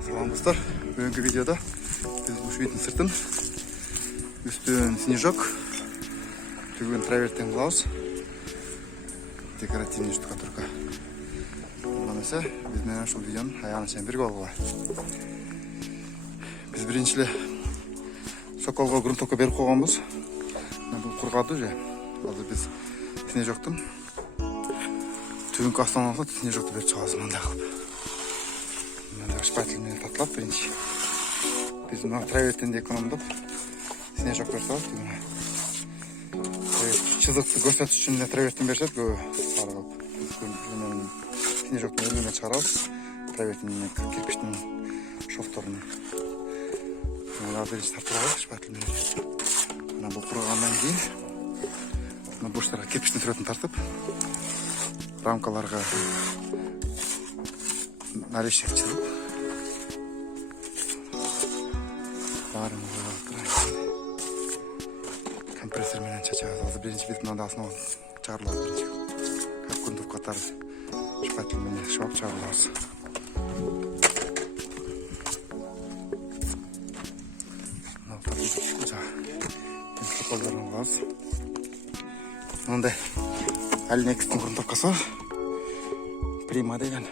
Салам достар, бүгінгі видеода біз бұл үйдің сыртын үстін снежок, түгін траверттен қылауыз. Декоративный штукатурка. Бұндан өсе, біз менен шул видеоның аяғына шейін бірге алуға. Біз біріншілі соколға грунтовка беріп қойғанбыз. Бұл құрғады уже. Қазір біз снежоктың түгінгі астан алып, снежокты беріп шығамыз мынандай қылып. Шпательмен татлап бірінші. Біз мына травертен де экономдап снежок беріп салады. Чызықты көрсетіш үшін травертен берсек, сары қылып. Снежоктың өрнемен шығарамыз. Травертен кирпичтің шофторын. Бірінші тартып алайық шпательмен. Бұл құрғаннан кейін бұрыштарға кирпичтің суретін тартып, рамкаларға нарезчик чызып, барын компрессорменен чачабыз. Азыр биринчи бит мындай основа чыгарылат биринчи. Как күндүк катары шпательменен шоп чыгарылабыз. Соколдорун алабыз. Мындай Алинекстин грунтовкасы бар. Прима деген.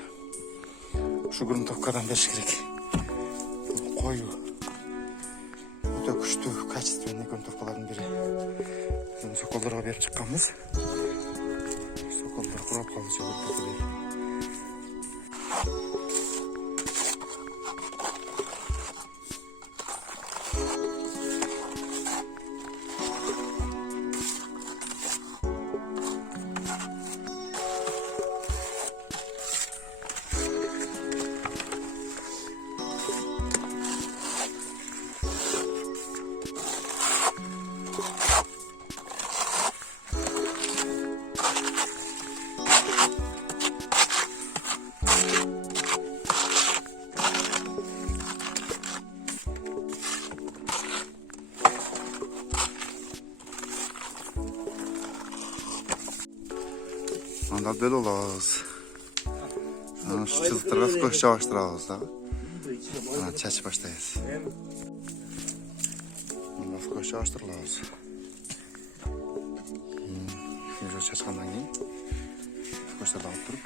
Şu грунтовкадан бериш керек. Кою. Өтө күчтүү, качественный грунтовкалардын бири. Соколдорго берип чыкканбыз. Соколдор курап калды грунтовка. Анда бөл олабыз. Чызыктырга скорость жабаштырабыз да. Чачып баштайбыз. Мында скорость жабаштырабыз. Уже чачкандан кийин скоростарды алып туруп,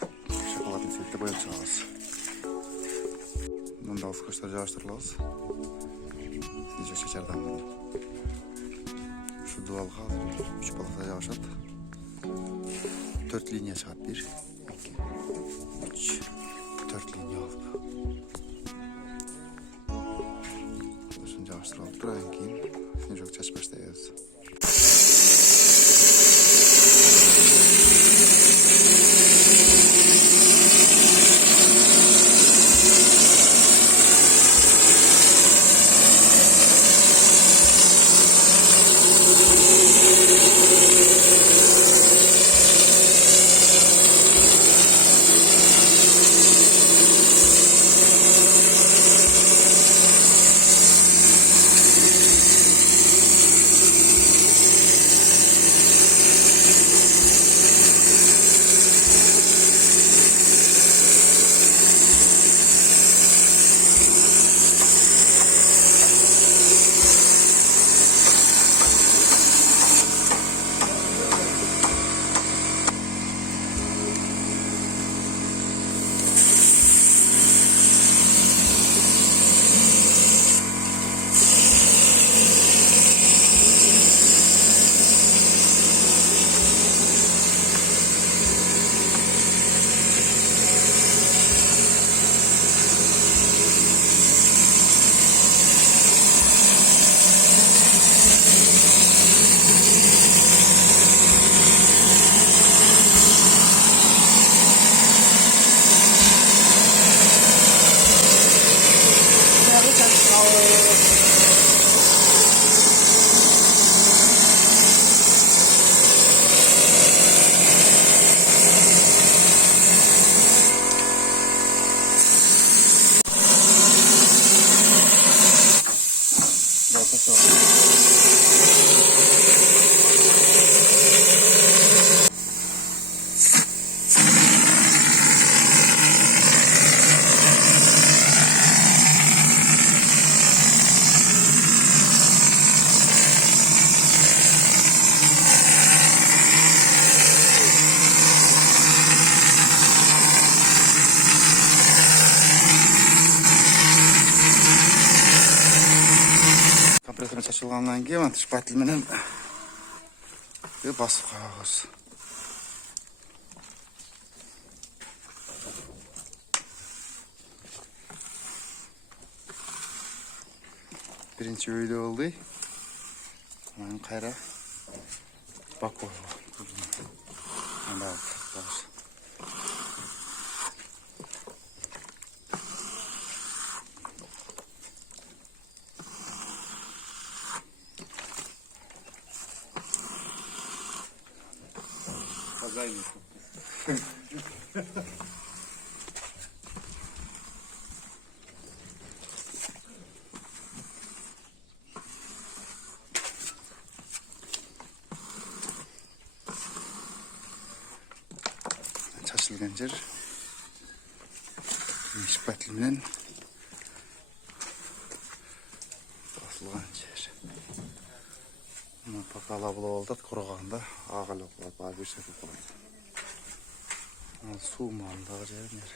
шоколадный цветте боеп чыгабыз. Мында скоросттар жабаштырабыз. Снежок чачардан. Ушу дуалга 3 полоса жабышат. 4 линия шығат. 1, 2, 3, 4 линия алып. Сосын жабыштырып тұрайын кейін снежок чачып баштайбыз. болғаннан кейін антыш батылменен басып қағыз. Birinci öyle oldu. Hemen kayra bak o. Anda aldık. Kazaymış. Çaşılgan yer. Şipatlımdan basılgan yer. Bunu pakala bulamadık. Kurağında ağalı okulat. Bari bir şey okulat. Su malındağı yer yer.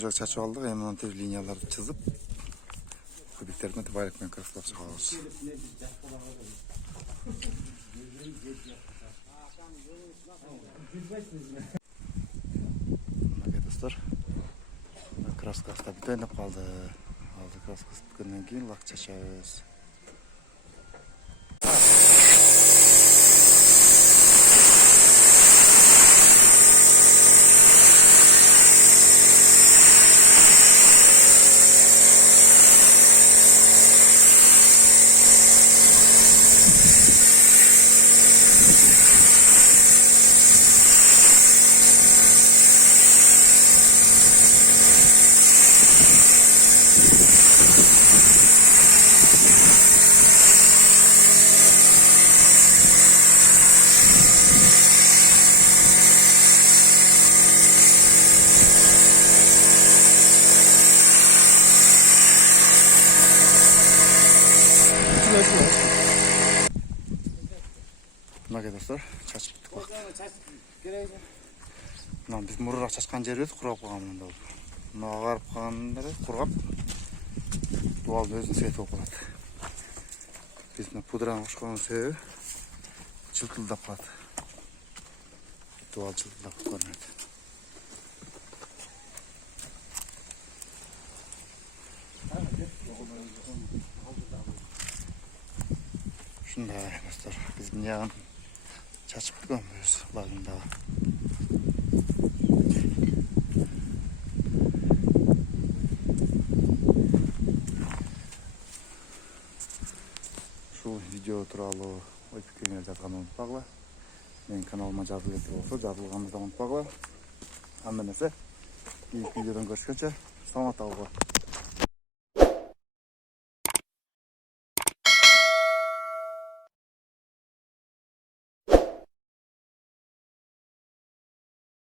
Çok çaçı aldık. Hemen montaj linyaları çizip kübiklerime de bayrakmen kırıklar çıkarız. Bakın dostlar. Kraskasta bir tane kaldı. Aldı kraskası bugünden keyin lak çaçarız. Bakın dostlar, çaçıp bittik bak. Biz murrak çaçkan jeri kurap kalgan da. Muna agarıp kalganları kurgap doğal özün seti okulat. Biz pudraны koşkanın sebebi çıltıldap kalat. Doğal çıltıldap görünedi. Şunda dostlar, biz yağın çaçıp bitmiyoruz lagında. Şu video turалы ой пикириңерди жазганды унутпагыла. Менин каналыма жазылып кетип болсо, жазылганды да унутпагыла. Анда эмесе, кийинки видеодон көрүшкөнчө саламатта болгула.